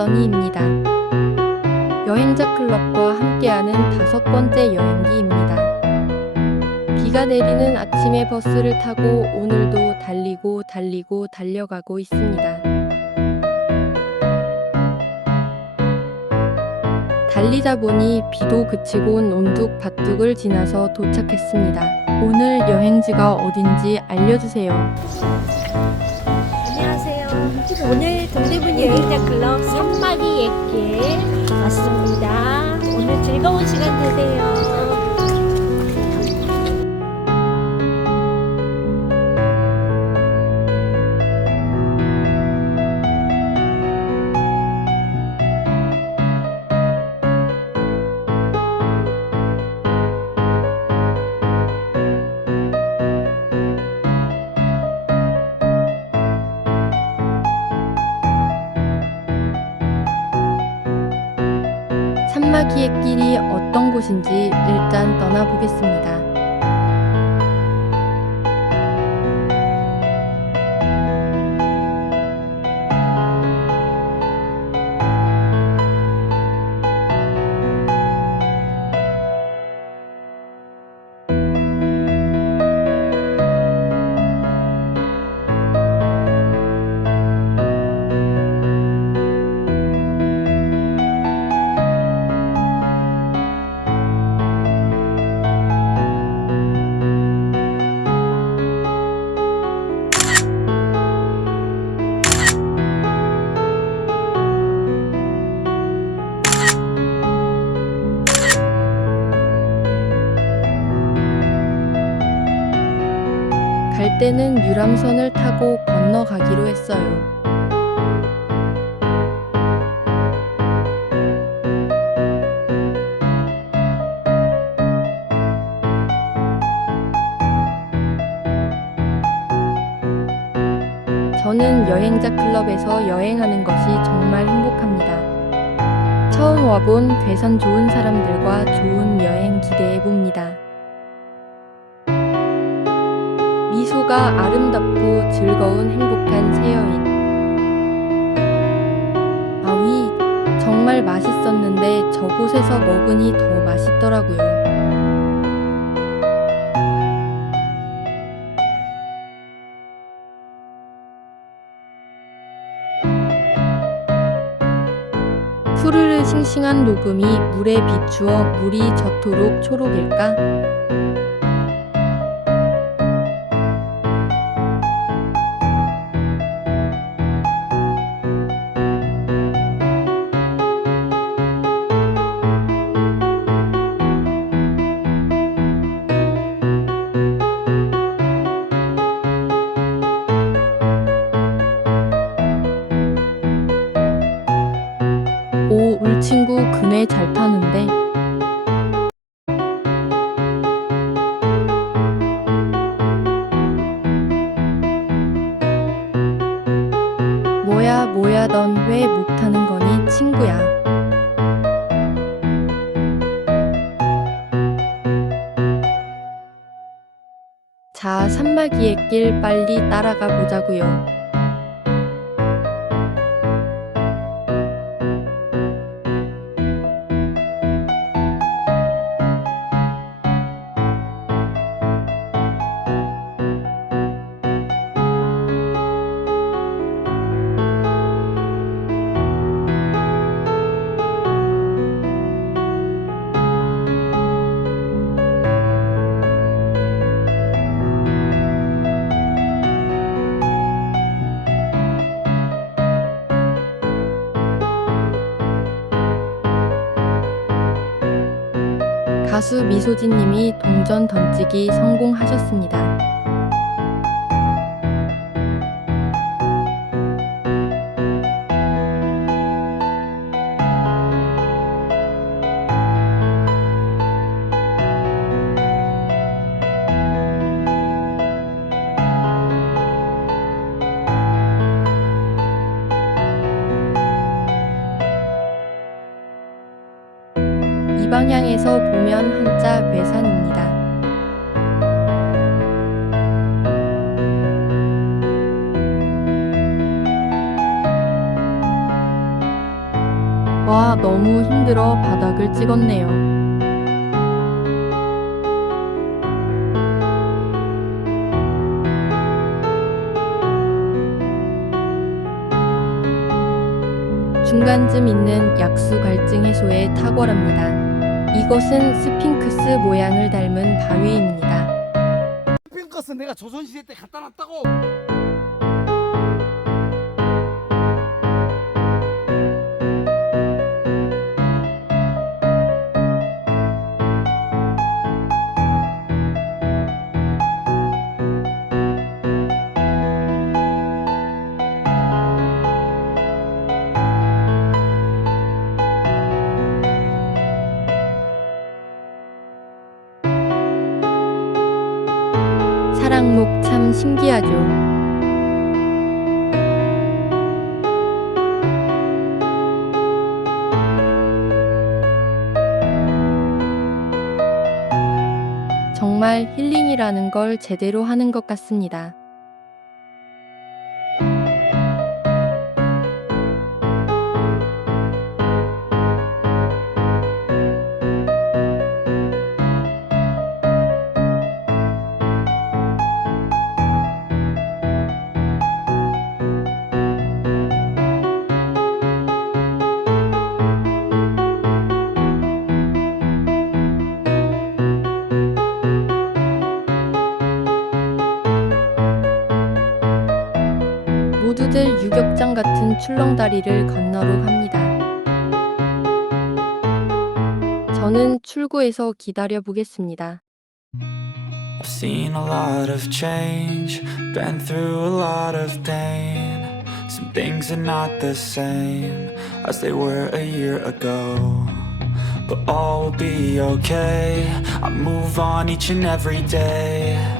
써니입니다. 여행자 클럽과 함께하는 다섯 번째 여행기입니다. 비가 내리는 아침에 버스를 타고 오늘도 달리고 달리고 달려가고 있습니다. 달리다 보니 비도 그치고 온 온둑밭둑을 지나서 도착했습니다. 오늘 여행지가 어딘지 알려주세요. 오늘 동대문 여행자 클럽 산마리 옛길 왔습니다. 오늘 즐거운 시간 되세요. 산마기의 길이 어떤 곳인지 일단 떠나보겠습니다. 갈 때는 유람선을 타고 건너가기로 했어요. 저는 여행자 클럽에서 여행하는 것이 정말 행복합니다. 처음 와본 괴산 좋은 사람들과 좋은 여행 기대해 봅니다. 미소가 아름답고 즐거운 행복한 새 여인. 아위, 정말 맛있었는데 저곳에서 먹으니 더 맛있더라고요. 푸르르 싱싱한 녹음이 물에 비추어 물이 젖도록 초록일까? 잘 타는데. 뭐야, 뭐야, 넌 왜 못 타는 거니, 친구야? 자, 산마기의 길 빨리 따라가 보자고요. 가수 미소진 님이 동전 던지기 성공하셨습니다. 방향에서 보면 한자 괴산입니다. 너무 힘들어 바닥을 찍었네요. 중간쯤 있는 약수 갈증 해소에 탁월합니다. 이것은 스핑크스 모양을 닮은 바위입니다. 핑크스 내가 조선시대 때 갖다 놨다고 사랑목 참 신기하죠. 정말 힐링이라는 걸 제대로 하는 것 같습니다. 모두들 유격장 같은 출렁다리를 건너러 갑니다. 저는 출구에서 기다려 보겠습니다. I've seen a lot of change, been through a lot of pain. Some things are not the same as they were a year ago. But all will be okay. I move on each and every day.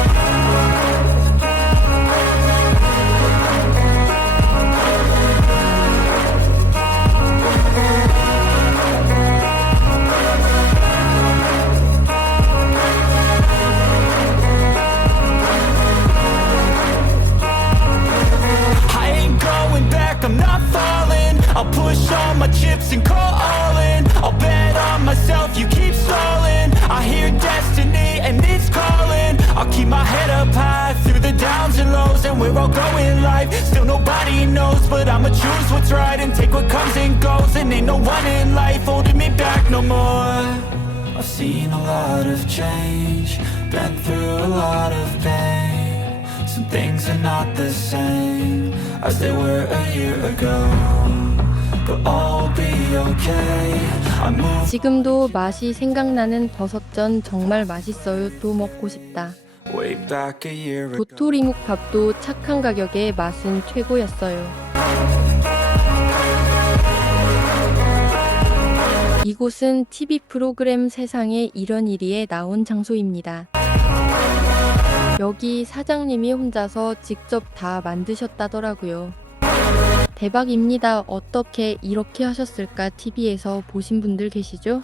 I'ma choose what's right and take what comes and goes. And ain't no one in life holding me back no more. I've seen a lot of change, been through a lot of pain. Some things are not the same as they were a year ago. But all will be okay. I move 지금도 맛이 생각나는 버섯전 정말 맛있어요. 또 먹고 싶다. way back a year ago. 도토리묵 밥도 착한 가격에 맛은 최고였어요. 이곳은 TV 프로그램 세상에 이런 일이에 나온 장소입니다. 여기 사장님이 혼자서 직접 다 만드셨다더라고요. 대박입니다. 어떻게 이렇게 하셨을까 TV에서 보신 분들 계시죠?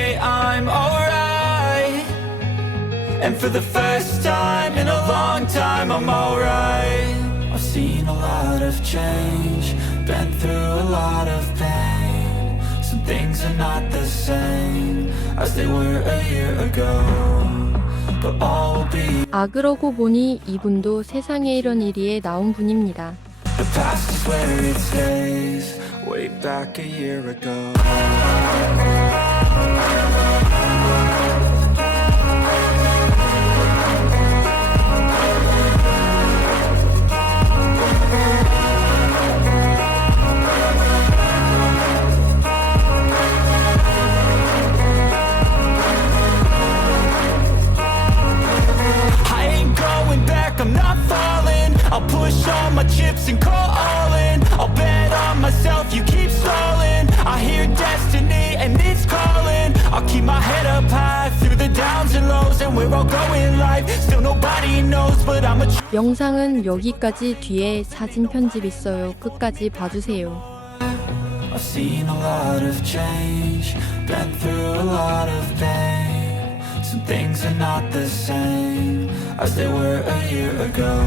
I'm alright. And for the first time in a long time, I'm alright. I've seen a lot of change, been through a lot of pain. Some things are not the same as they were a year ago. But all will be 아 그러고 보니 이분도 세상에 이런 일이에 나온 분입니다. The past is where it stays, way back a year ago. my chips and call all in. I'll bet on myself, you keep stalling. I hear destiny and it's calling. I'll keep my head up high through the downs and lows, and we're all going life. Still nobody knows, but I'm a 영상은 여기까지 뒤에 사진 편집 있어요. 끝까지 봐주세요. I've seen a lot of change, been through a lot of pain. Some things are not the same as they were a year ago.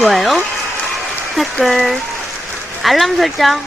좋아요, 댓글, 알람 설정